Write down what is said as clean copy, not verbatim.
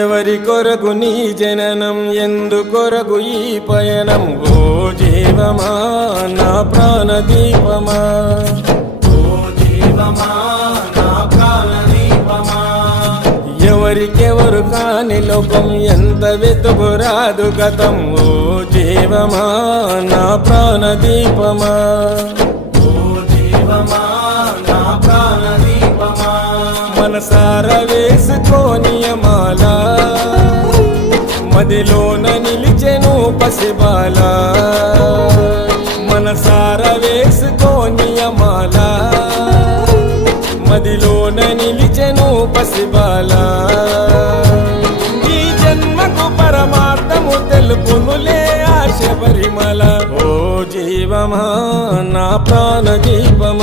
ఎవరి కొరకు నీ జననం, ఎందు కొరకు ఈ పయనం? ఓ జీవమా నా ప్రాణదీపమా, ఓ జీవమా నా ప్రాణదీపమా. ఎవరికెవరు కాని లోకం, ఎంత వెతుకురాదు గతం. ఓ జీవమా నా ప్రాణదీపమా, ఓ జీవమా నా ప్రాణదీపమా. మనసార వేసుకోని మాల, మదిలోన నిలిచెను పసిబాల. మనసార వేసుకోని మాల, మదిలోన నిలిచెను పసిబాల. ఈ జన్మకు పరమార్థము తెలుపునులే ఆశ పరిమళ. ఓ జీవమా నా ప్రాణదీపమా.